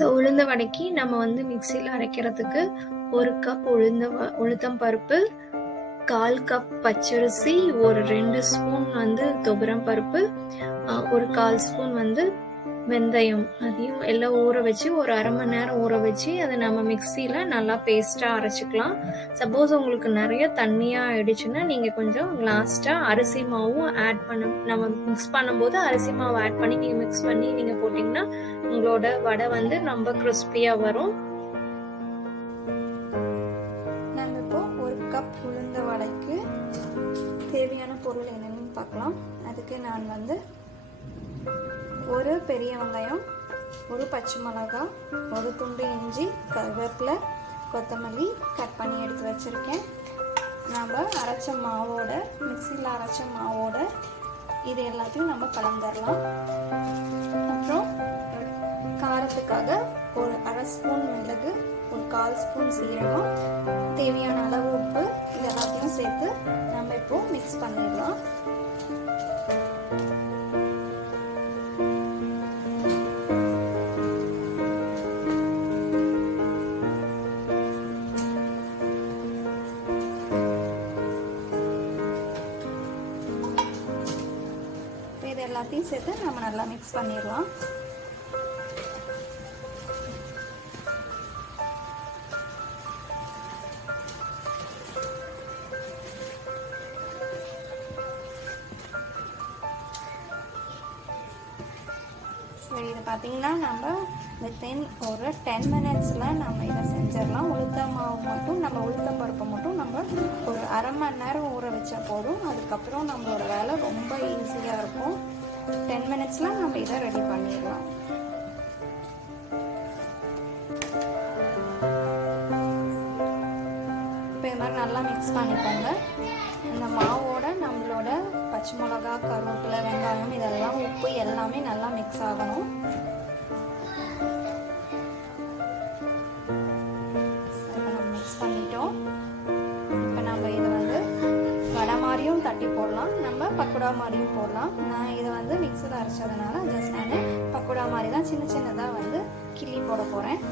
So உளுந்த வடைக்கு நம்ம வந்து மிக்சியில் அரைக்கிறதுக்கு 1 கப் உளுத்தம் பருப்பு, 1/4 கப் பச்சரிசி, ஒரு 2 ஸ்பூன் வந்து துவரம் பருப்பு, ஒரு 1/4 ஸ்பூன் வந்து வெந்தயம், அதையும் எல்லாம் ஊற வச்சு ஒரு 1/2 மணி நேரம் ஊற வச்சு அதை நம்ம மிக்சியில் நல்லா பேஸ்ட்டாக அரைச்சிக்கலாம். சப்போஸ் உங்களுக்கு நிறைய தண்ணியாக ஆயிடுச்சுன்னா நீங்கள் கொஞ்சம் லாஸ்ட்டாக அரிசி மாவும் ஆட் நம்ம மிக்ஸ் பண்ணும்போது அரிசி மாவு ஆட் பண்ணி நீங்கள் மிக்ஸ் பண்ணி நீங்கள் போட்டிங்கன்னா உங்களோட வடை வந்து ரொம்ப கிறிஸ்பியாக வரும். நம்ம இப்போ 1 கப் உளுந்த வடைக்கு தேவையான பொருள் என்னென்னு பார்க்கலாம். அதுக்கு நான் வந்து ஒரு பெரிய வெங்காயம், ஒரு பச்சை மிளகாய், ஒரு துண்டு இஞ்சி, கருவேப்பிலை, கொத்தமல்லி கட் பண்ணி எடுத்து வச்சுருக்கேன். நம்ம அரைச்ச மாவோட, மிக்சியில் அரைச்ச மாவோட இது எல்லாத்தையும் நம்ம கலந்துடலாம். அப்புறம் காரத்துக்காக ஒரு 1/2 ஸ்பூன் மிளகு, ஒரு 1/4 ஸ்பூன் சீரகம், தேவையான அளவு உப்பு, இது எல்லாத்தையும் சேர்த்து நம்ம இப்போ மிக்ஸ் பண்ணிடலாம். இது எல்லாத்தையும் சேர்த்து நம்ம நல்லா மிக்ஸ் பண்ணிடலாம். சரி, இது பார்த்தீங்கன்னா நம்ம வித்தின் ஒரு 10 மினிட்ஸில் நம்ம இதை செஞ்சிடலாம். உளுத்த மாவு மட்டும், நம்ம உளுத்த பருப்பை மட்டும் நம்ம ஒரு 1/2 மணி நேரம் ஊற வச்சா போதும். அதுக்கப்புறம் நம்மளோட வேலை ரொம்ப ஈஸியாக இருக்கும். 10 மினிட்ஸில் நம்ம இதை ரெடி பண்ணிடலாம். இப்போ இது மாதிரி நல்லா மிக்ஸ் பண்ணிக்கோங்க. இந்த மாவோட நம்மளோட பச்சை மிளகா, கருவேப்பிலை, வெங்காயம் இதெல்லாம் உப்பு எல்லாமே நல்லா மிக்ஸ் ஆகணும். இப்போ நம்ம மிக்ஸ் பண்ணிட்டோம். இப்போ நம்ம இதை வந்து வடை மாதிரியும் தட்டி போடலாம், நம்ம பக்கோடா மாதிரியும் போடலாம். நான் இதை வந்து மிக்ஸில் அரைச்சதுனால ஜஸ்ட் நான் பக்கோடா மாதிரி தான் சின்ன சின்னதாக வந்து கிள்ளி போட போகிறேன்.